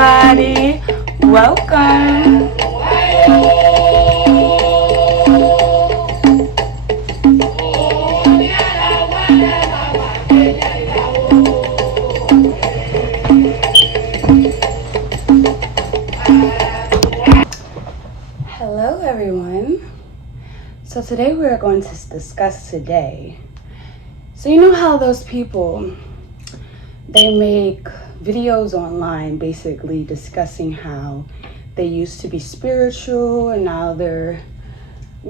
everybody. Welcome. Hello, everyone. So today we are going to discuss So you know how those people, they make videos online basically discussing how they used to be spiritual and now they're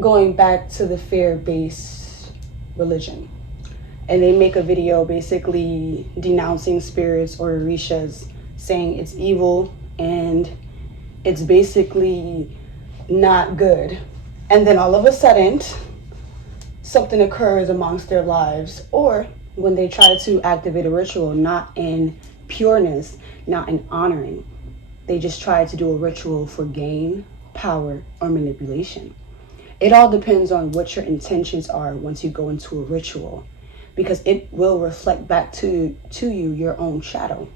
going back to the fear-based religion. And they make a video basically denouncing spirits or orishas, saying it's evil and it's basically not good. And then all of a sudden, something occurs amongst their lives, or when they try to activate a ritual, not in pureness, not in honoring. They just try to do a ritual for gain, power, or manipulation. It all depends on what your intentions are once you go into a ritual, because it will reflect back to you your own shadow.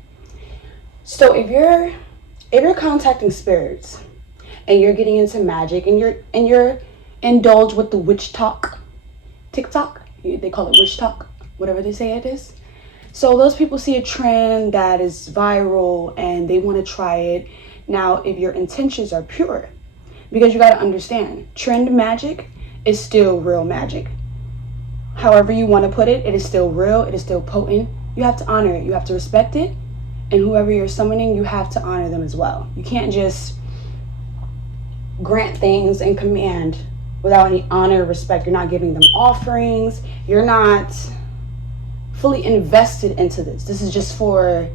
So if you're contacting spirits and you're getting into magic and you're indulged with the WitchTok, TikTok, they call it WitchTok, whatever they say it is. So those people see a trend that is viral and they want to try it. Now, if your intentions are pure, because you got to understand, trend magic is still real magic. However you want to put it, it is still real, it is still potent. You have to honor it, you have to respect it, and whoever you're summoning, you have to honor them as well. You can't just grant things and command without any honor, respect. You're not giving them offerings. You're not fully invested into this. This is just for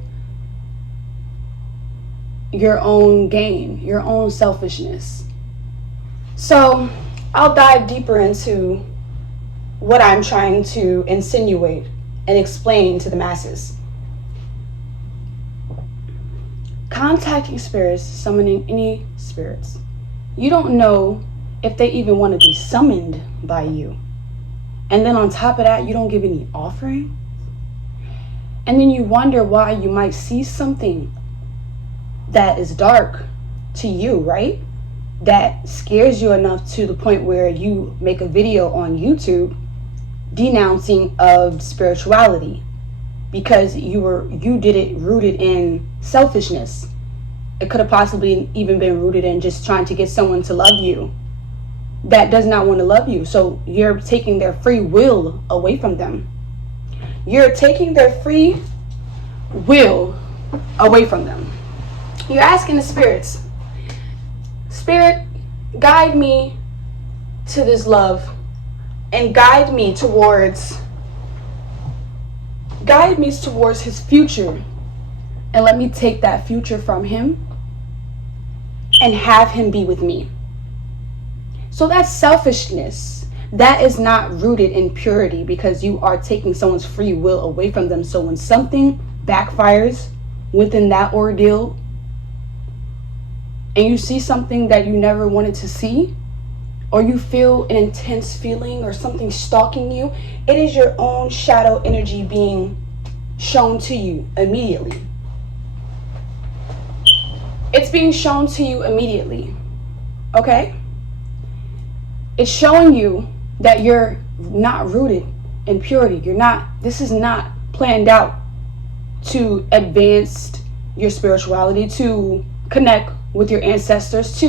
your own gain, your own selfishness. So I'll dive deeper into what I'm trying to insinuate and explain to the masses. Contacting spirits, summoning any spirits, you don't know if they even want to be summoned by you. And then on top of that, you don't give any offering. And then you wonder why you might see something that is dark to you, right? That scares you enough to the point where you make a video on YouTube denouncing of spirituality because you did it rooted in selfishness. It could have possibly even been rooted in just trying to get someone to love you that does not want to love you. So you're taking their free will away from them. You're taking their free will away from them. You're asking the spirits, Spirit, guide me to this love and guide me towards his future, and let me take that future from him and have him be with me. So that's selfishness. That is not rooted in purity, because you are taking someone's free will away from them. So when something backfires within that ordeal and you see something that you never wanted to see, or you feel an intense feeling or something stalking you, it is your own shadow energy being shown to you immediately. It's being shown to you immediately, okay? It's showing you that you're not rooted in purity. This is not planned out to advance your spirituality, to connect with your ancestors,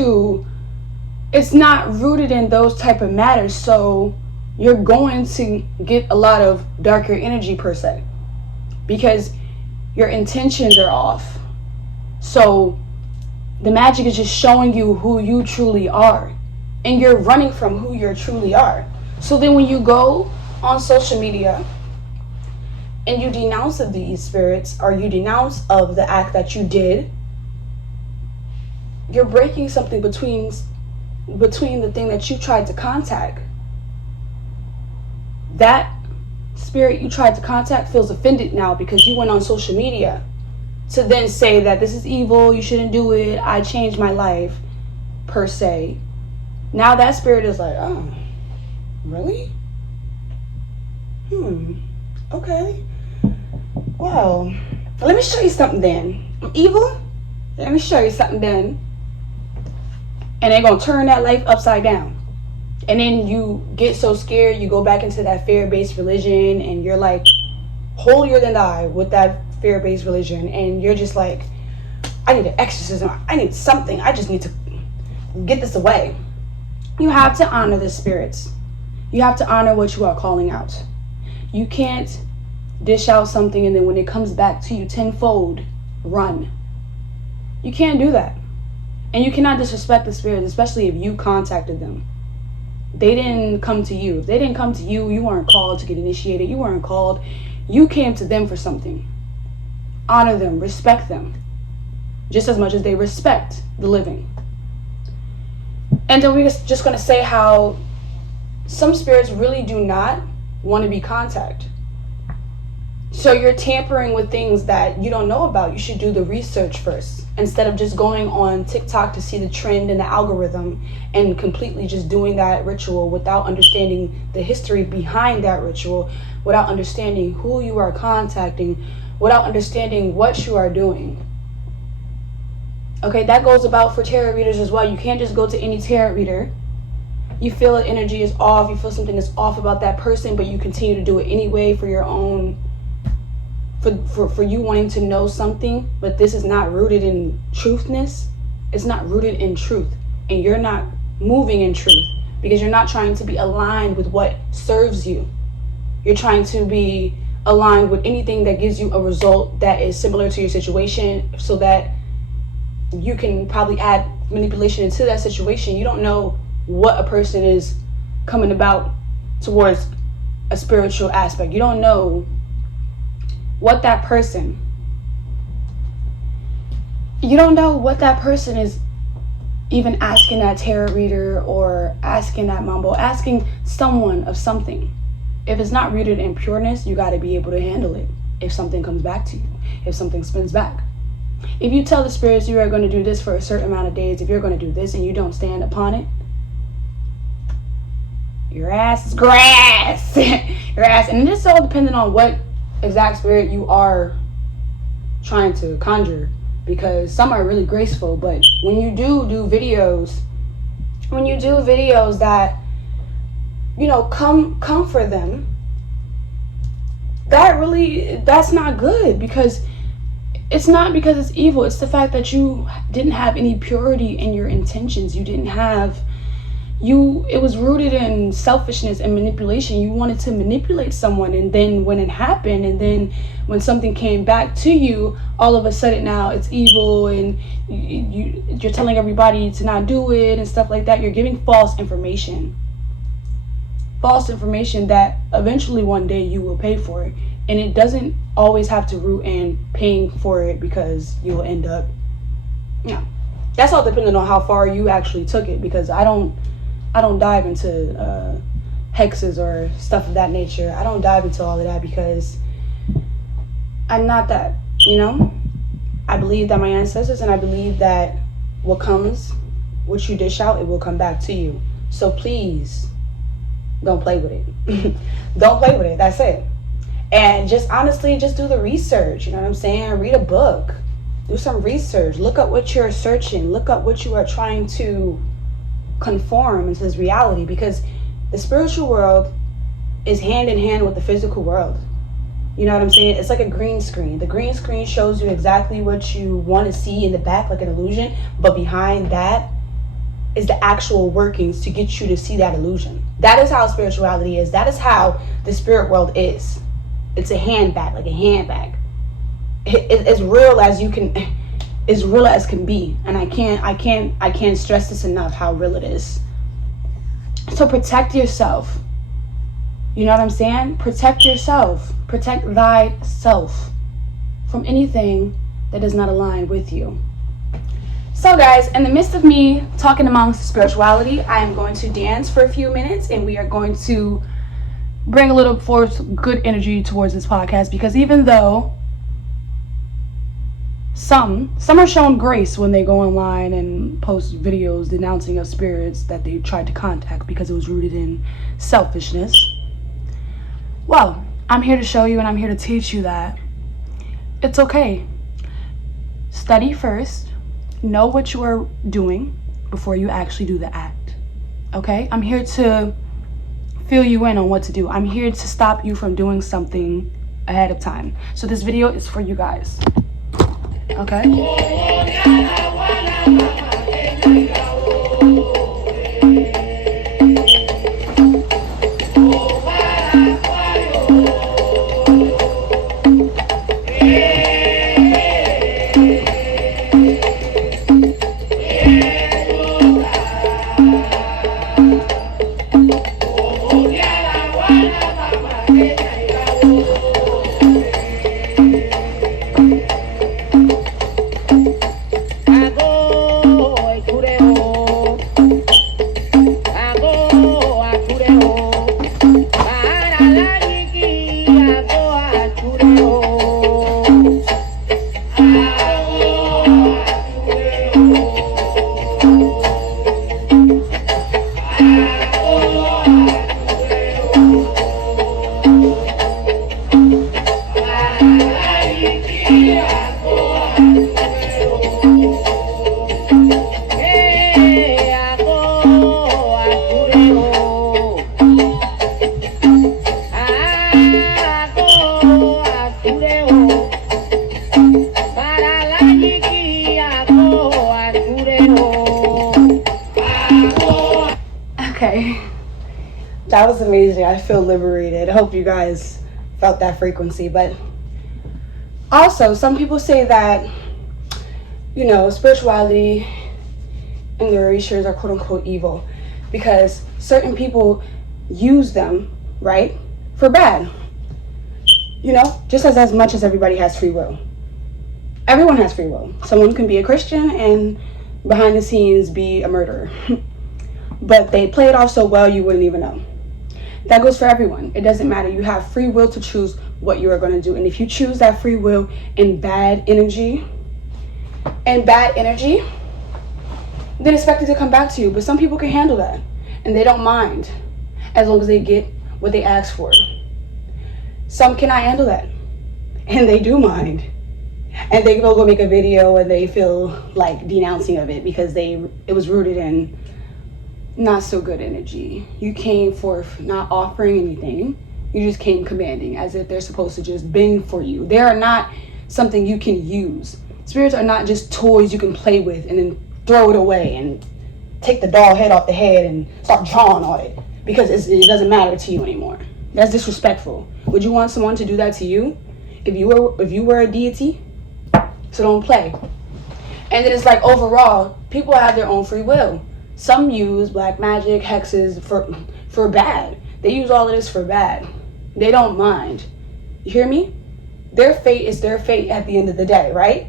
it's not rooted in those type of matters. So you're going to get a lot of darker energy per se, because your intentions are off. So the magic is just showing you who you truly are, and you're running from who you truly are. So then when you go on social media and you denounce of these spirits, or you denounce of the act that you did, you're breaking something between the thing that you tried to contact. That spirit you tried to contact feels offended now because you went on social media to then say that this is evil, you shouldn't do it, I changed my life, per se. Now that spirit is like, oh, really? Okay. Well, let me show you something then. I'm evil? Let me show you something then. And they're going to turn that life upside down. And then you get so scared, you go back into that fear-based religion, and you're like holier than thou with that fear-based religion. And you're just like, I need an exorcism. I need something. I just need to get this away. You have to honor the spirits. You have to honor what you are calling out. You can't dish out something and then when it comes back to you tenfold, run. You can't do that. And you cannot disrespect the spirits, especially if you contacted them. They didn't come to you. If they didn't come to you, you weren't called to get initiated. You weren't called. You came to them for something. Honor them. Respect them. Just as much as they respect the living. And then we're just going to say how some spirits really do not want to be contacted. So you're tampering with things that you don't know about. You should do the research first instead of just going on TikTok to see the trend and the algorithm and completely just doing that ritual without understanding the history behind that ritual, without understanding who you are contacting, without understanding what you are doing. Okay, that goes about for tarot readers as well. You can't just go to any tarot reader. You feel the energy is off, you feel something is off about that person, but you continue to do it anyway for your own, for you wanting to know something, but this is not rooted in truthness. It's not rooted in truth, and you're not moving in truth because you're not trying to be aligned with what serves you. You're trying to be aligned with anything that gives you a result that is similar to your situation so that you can probably add manipulation into that situation. You don't know what a person is coming about towards a spiritual aspect. You don't know what that person is even asking that tarot reader or asking that mumbo, asking someone of something. If it's not rooted in pureness, you got to be able to handle it. If something comes back to you, if something spins back. If you tell the spirits you are going to do this for a certain amount of days, if you're going to do this and you don't stand upon it, your ass is grass. Your ass. And it's all dependent on what exact spirit you are trying to conjure, because some are really graceful, but when you do videos that, you know, come for them, that's not good, because it's not because it's evil. It's the fact that you didn't have any purity in your intentions. It was rooted in selfishness and manipulation. You wanted to manipulate someone, and then when it happened, and then when something came back to you, all of a sudden now it's evil, and you're telling everybody to not do it and stuff like that. You're giving false information that eventually one day you will pay for it. And it doesn't always have to root in paying for it, because you'll end up, that's all depending on how far you actually took it, because I don't dive into hexes or stuff of that nature. I don't dive into all of that because I'm not that, you know. I believe that my ancestors, and I believe that what you dish out, it will come back to you. So please, don't play with it. Don't play with it. That's it. And just honestly, just do the research. You know what I'm saying? Read a book. Do some research. Look up what you're searching. Look up what you are trying to conform into this reality, because the spiritual world is hand in hand with the physical world. You know what I'm saying? It's like a green screen. The green screen shows you exactly what you want to see in the back, like an illusion, but behind that is the actual workings to get you to see that illusion. That is how spirituality is. That is how the spirit world is. It's a handbag, like a handbag. It's real as you can, as real as can be. And I can't stress this enough, how real it is. So protect yourself. You know what I'm saying? Protect yourself. Protect thyself from anything that does not align with you. So guys, in the midst of me talking amongst spirituality, I am going to dance for a few minutes, and we are going to bring a little forth good energy towards this podcast, because even though some are shown grace when they go online and post videos denouncing of spirits that they tried to contact because it was rooted in selfishness. Well, I'm here to show you, and I'm here to teach you that it's okay. Study first, know what you are doing before you actually do the act. Okay? I'm here to fill you in on what to do. I'm here to stop you from doing something ahead of time. So this video is for you guys. Okay? Okay, that was amazing. I feel liberated. I hope you guys felt that frequency. But also, some people say that, you know, spirituality and the Orishas are quote unquote evil because certain people use them, right, for bad. You know, just as much as everybody has free will. Everyone has free will. Someone can be a Christian and behind the scenes be a murderer. But they play it off so well you wouldn't even know. That goes for everyone. It doesn't matter. You have free will to choose what you are going to do. And if you choose that free will in bad energy, then expect it to come back to you. But some people can handle that. And they don't mind as long as they get what they ask for. Some cannot handle that. And they do mind. And they will go make a video and they feel like denouncing of it because it was rooted in not so good energy. You came forth not offering anything. You just came commanding as if they're supposed to just bend for you. They are not something you can use. Spirits are not just toys you can play with and then throw it away and take the doll head off the head and start drawing on it because it doesn't matter to you anymore. That's disrespectful. Would you want someone to do that to you if you were a deity? So don't play. And then it's like overall, people have their own free will. Some use black magic, hexes for bad. They use all of this for bad. They don't mind. You hear me? Their fate is their fate at the end of the day, right?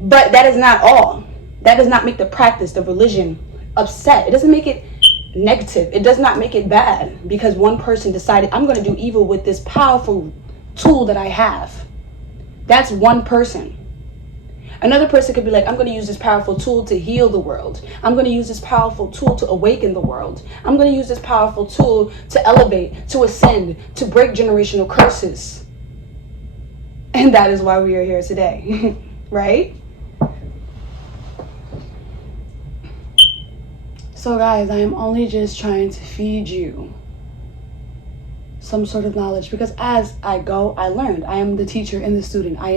But that is not all. That does not make the practice, the religion, upset. It doesn't make it negative. It does not make it bad because one person decided, I'm going to do evil with this powerful tool that I have. That's one person. Another person could be like, I'm going to use this powerful tool to heal the world. I'm going to use this powerful tool to awaken the world. I'm going to use this powerful tool to elevate, to ascend, to break generational curses. And that is why we are here today, right? So guys, I am only just trying to feed you some sort of knowledge because as I go, I learned. I am the teacher and the student. I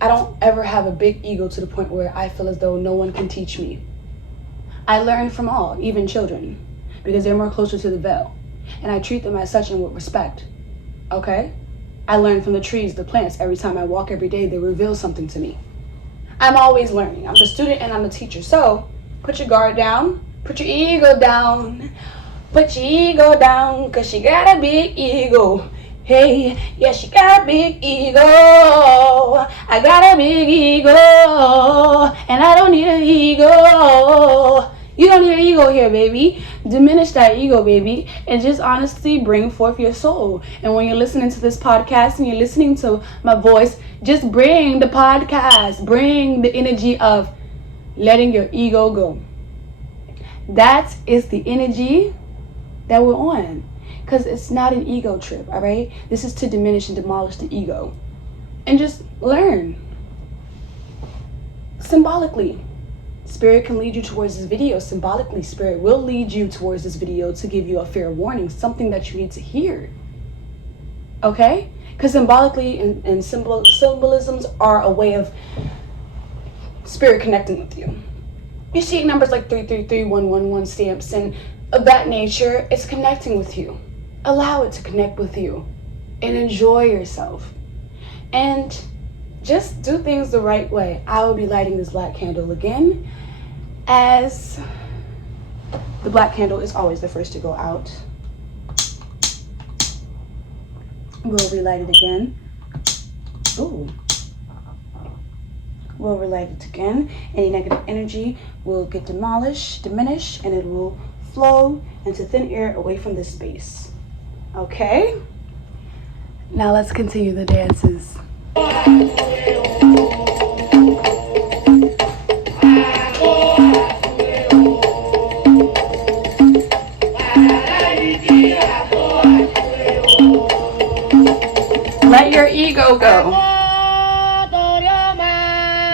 don't ever have a big ego to the point where I feel as though no one can teach me. I learn from all, even children, because they're more closer to the veil. And I treat them as such and with respect, okay? I learn from the trees, the plants. Every time I walk every day, they reveal something to me. I'm always learning. I'm the student and I'm the teacher. So put your guard down, put your ego down. Put your ego down, cause she got a big ego. Hey, yeah, she got a big ego. I got a big ego. And I don't need an ego. You don't need an ego here, baby. Diminish that ego, baby. And just honestly bring forth your soul. And when you're listening to this podcast and you're listening to my voice, just bring the podcast. Bring the energy of letting your ego go. That is the energy that we're on. Because it's not an ego trip, all right? This is to diminish and demolish the ego. And just learn. symbolically. Spirit can lead you towards this video symbolically. Spirit will lead you towards this video to give you a fair warning, something that you need to hear. Okay? Because symbolically and symbolisms are a way of spirit connecting with you. You see numbers like 333, 111 stamps and of that nature. It's connecting with you. Allow it to connect with you and enjoy yourself. And just do things the right way. I will be lighting this black candle again, as the black candle is always the first to go out. We'll relight it again. Ooh. We'll relight it again. Any negative energy will get demolished, diminished, and it will flow into thin air away from this space. Okay? Now let's continue the dances. Let your ego go.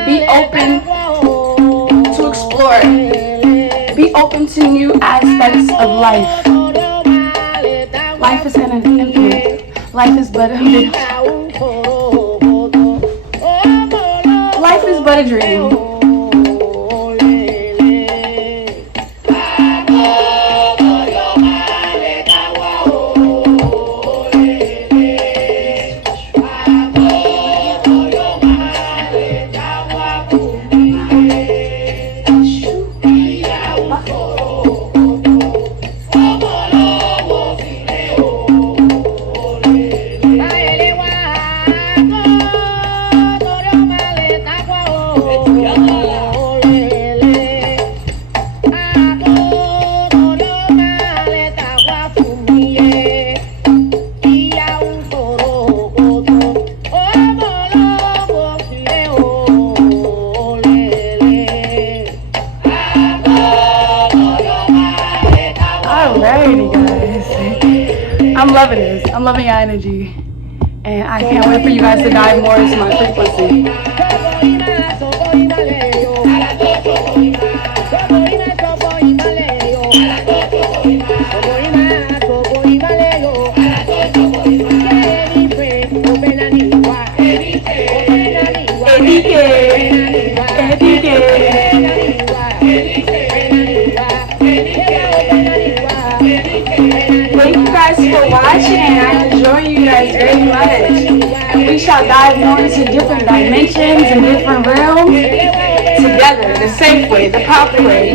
Be open to explore. Be open to new aspects of life. Life is infinite. Life is but a dream. Life is but a dream. I'm loving this. I'm loving your energy. And I can't wait for you guys to dive more into my frequency. For watching, and I'm enjoying you guys very much. And we shall dive more into different dimensions and different realms together, the safe way, the proper way.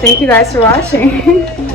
Thank you guys for watching.